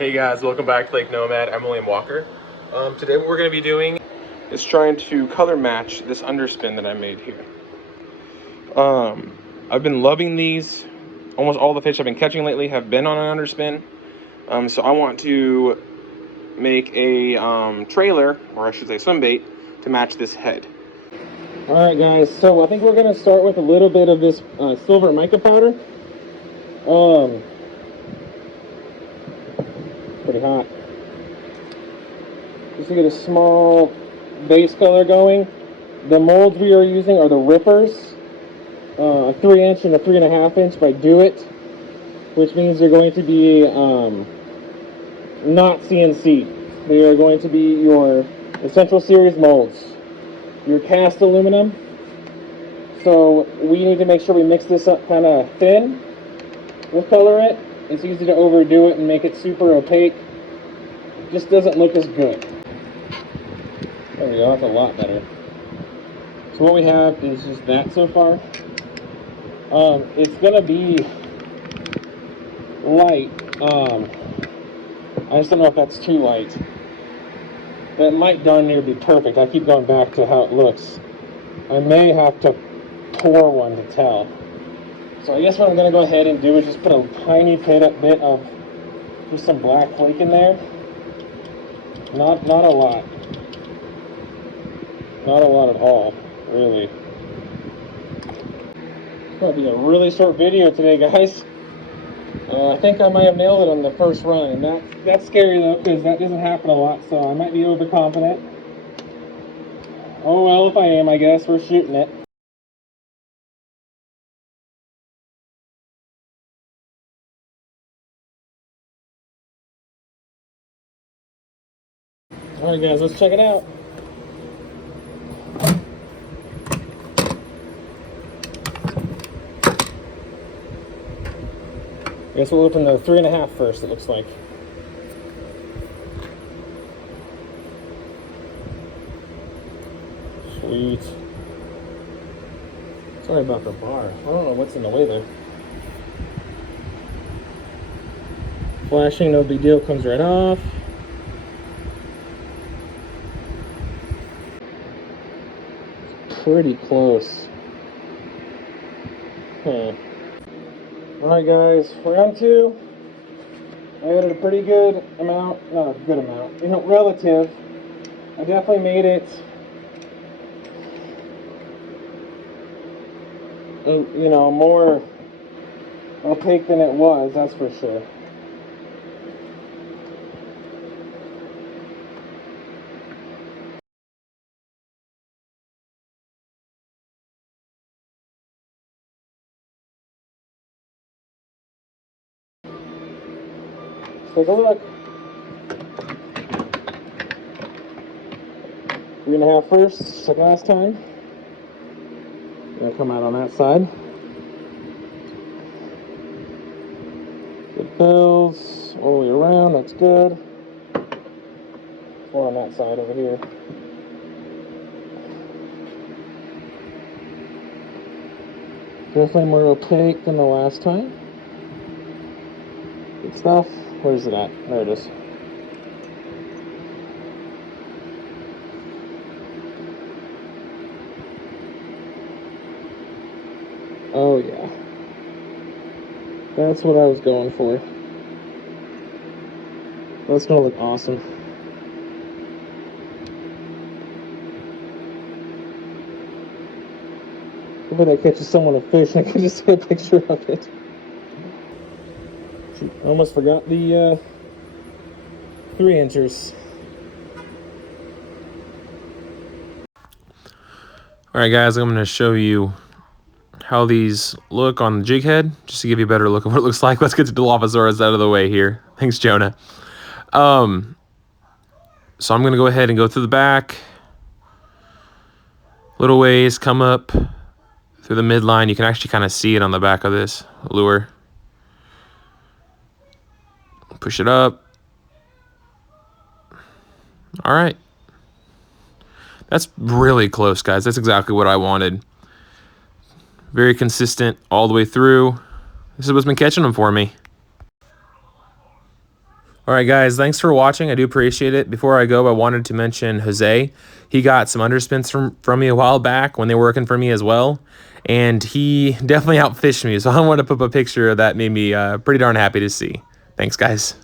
Hey guys, welcome back to Lake Nomad. I'm William Walker. Today what we're going to be doing is trying to color match this underspin that I made here. I've been loving these. Almost all the fish I've been catching lately have been on an underspin. So I want to make a trailer, or I should say swimbait, to match this head. Alright guys, so I think we're going to start with a little bit of this silver mica powder. Pretty hot. Just to get a small base color going. The molds we are using are the rippers, a 3-inch and a 3.5 inch by Do It, which means they're going to be not CNC. They are going to be your Essential Series molds, your cast aluminum. So we need to make sure we mix this up kind of thin. We'll color it. It's easy to overdo it and make it super opaque. It just doesn't look as good. There we go, that's a lot better. So what we have is just that so far. It's gonna be light. I just don't know if that's too light. That might darn near be perfect. I keep going back to how it looks. I may have to pour one to tell. So I guess what I'm going to go ahead and do is just put a tiny bit of just some black flake in there. Not a lot. Not a lot at all, really. It's going to be a really short video today, guys. I think I might have nailed it on the first run. That's scary though, because that doesn't happen a lot, so I might be overconfident. Oh well, if I am, I guess. We're shooting it. Alright guys, let's check it out. I guess we'll open the 3.5 first, it looks like. Sweet. Sorry about the bar. I don't know what's in the way there. Flashing, no big deal, comes right off. Pretty close. Alright guys, round 2. I added a pretty good amount, not a good amount, relative. I definitely made it, more opaque than it was, that's for sure. Let's take a look. 3.5 first, just like last time. Gonna come out on that side. Good fills all the way around, that's good. Or on that side over here. Definitely more opaque than the last time. Good stuff. Where is it at? There it is. Oh yeah. That's what I was going for. That's gonna look awesome. Hopefully that catches someone a fish and I can just get a picture of it. I almost forgot the 3-inchers. Alright guys, I'm going to show you how these look on the jig head, just to give you a better look of what it looks like. Let's get the Dilophosaurus out of the way here. Thanks, Jonah. So I'm going to go ahead and go through the back. Little ways, come up through the midline. You can actually kind of see it on the back of this lure. Push it up. All right. That's really close, guys. That's exactly what I wanted. Very consistent all the way through. This is what's been catching them for me. All right, guys, thanks for watching. I do appreciate it. Before I go, I wanted to mention Jose. He got some underspins from me a while back when they were working for me as well, and he definitely outfished me. So I wanted to put up a picture that made me pretty darn happy to see. Thanks, guys.